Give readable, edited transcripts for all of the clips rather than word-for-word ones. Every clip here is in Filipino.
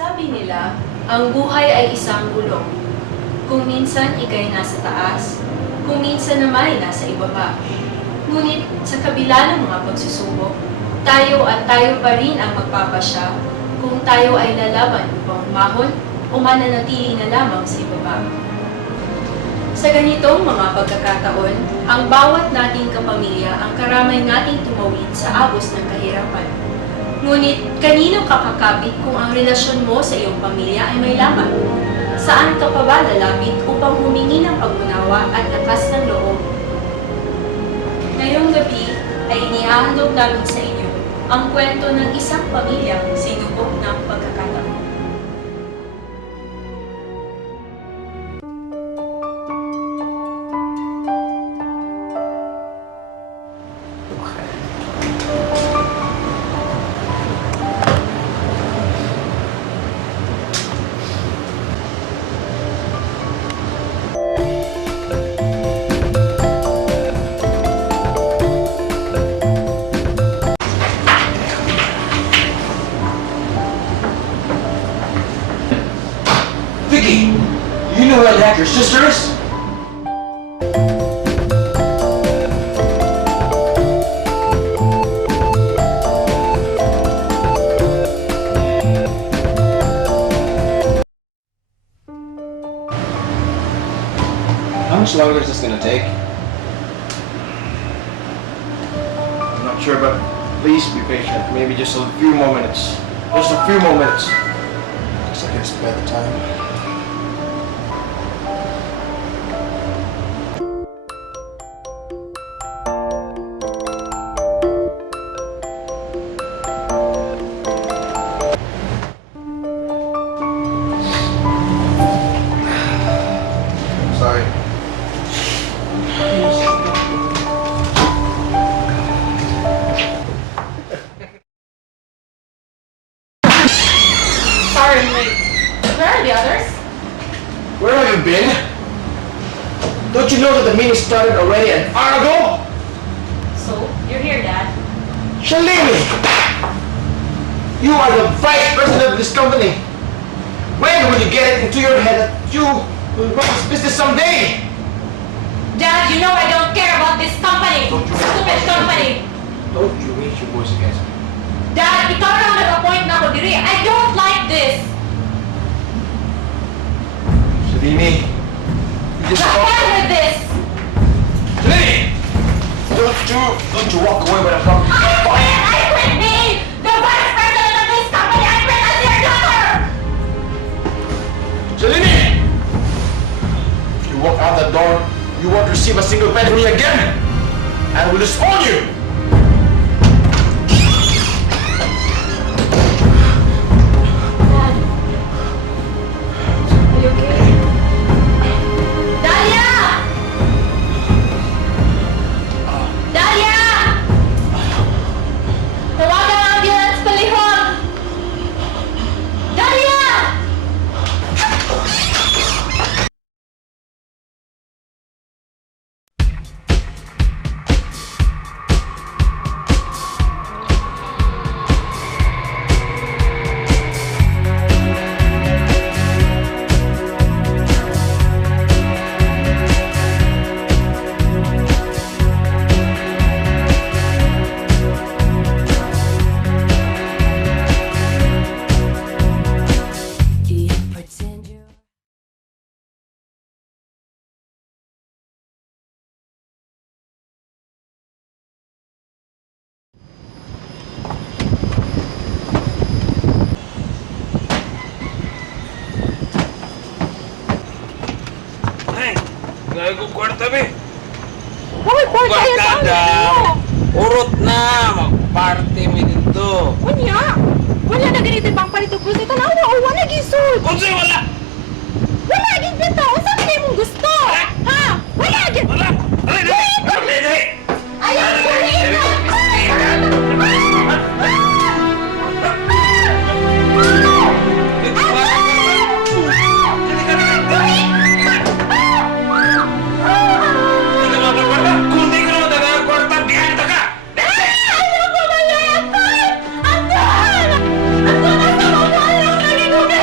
Sabi nila, ang buhay ay isang gulong. Kung minsan ika'y nasa taas, kung minsan naman ay nasa ibaba. Ngunit sa kabila ng mga pagsusubok, tayo at tayo pa rin ang magpapasya kung tayo ay lalaban upang umahon o mananatili na lamang sa ibaba. Sa ganitong mga pagkakataon, ang bawat nating kapamilya ang karamay nating tumawid sa agos ng kahirapan. Ngunit kanino kakakapit kung ang relasyon mo sa iyong pamilya ay may laman? Saan ka pa ba lalapit upang humingi ng pag-unawa at lakas ng loob? Ngayong gabi ay inihahandog namin sa inyo ang kwento ng isang pamilyang sinubok ng pagkakataon. Vicky, you know who that hacker sister is? How much longer is this gonna take? I'm not sure, but please be patient. Maybe just a few more minutes. Just a few more minutes. Looks like it's by the time. Sorry. Sorry, I'm late. Where are the others? Where have you been? Don't you know that the meeting started already an hour ago? So, you're here, Dad. Shalini! You are the vice president of this company. When will you get it into your head that you will run this business someday? Dad, you know I don't care about this company! Don't you- Stupid company! Don't you raise your voice against me. Dad, ikaw lang nag-appoint na ako diri. I don't like this! Shalini, you just The hell with this! Shalini! Don't you walk away when I'm talking. I quit being the vice president of this company! I quit as your daughter! Shalini! If you walk out that door, you won't receive a single penny from me again! And I will disown you! Dad. Are you okay? Dahlia! Dahlia! Tawagan ang ambulance palihog! Dahlia! Ay, gaya ko kwarta be. Bakit kwarta yan sa Barkada, ano? urot na, magparty mi dito. Unya? Wala na ganito bang palitog gusto ito na o wala gisod. Kung sa'yo wala, Wala gid dito. Unsa man imong gusto? Ha? Wala gid. wala. Dali, dali, dali, dali. Ayaw ko rin. Dito ba? Dali ka na, dali. Hindi ka makakwarta. Kung di ka naman talaga kwarta, biyahe ka. That's it. Ayaw ko malayatan. Anton! Anton, nasa mga walang naligugan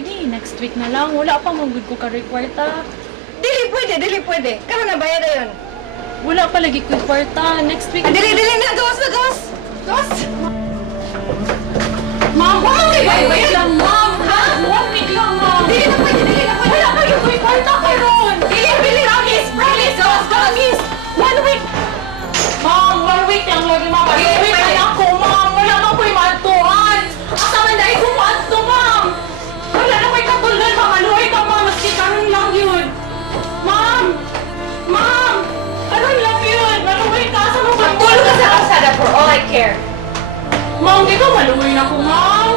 pwede. Next week na lang. Wala pa magod ko ka-rekwarta. Dili pwede. Karon na bayad na yun. Wala pa lagi ko kwarta. Next week. Dili na, gawas. Ma'am, wait lang, ma'am. Ha? 1 week lang, ma'am. Dili na pwede. Wala pa yung kwarta karon. Promise. 1 week. Ma'am, 1 week lang lagi mapag-uwi Pwede. na ako, ma'am. Wala na ko'y matuan. Asa man dahil kung mato, ma'am. Wala na ko'y katulad. Mamaluhay ka, ma'am. Maski karon lang yun. Ma'am. Karon lang yun. Maluhay ka sa mga Tulog ka sa kalsada for all I care. Ma'am, di ka maluhay na ko, ma'am.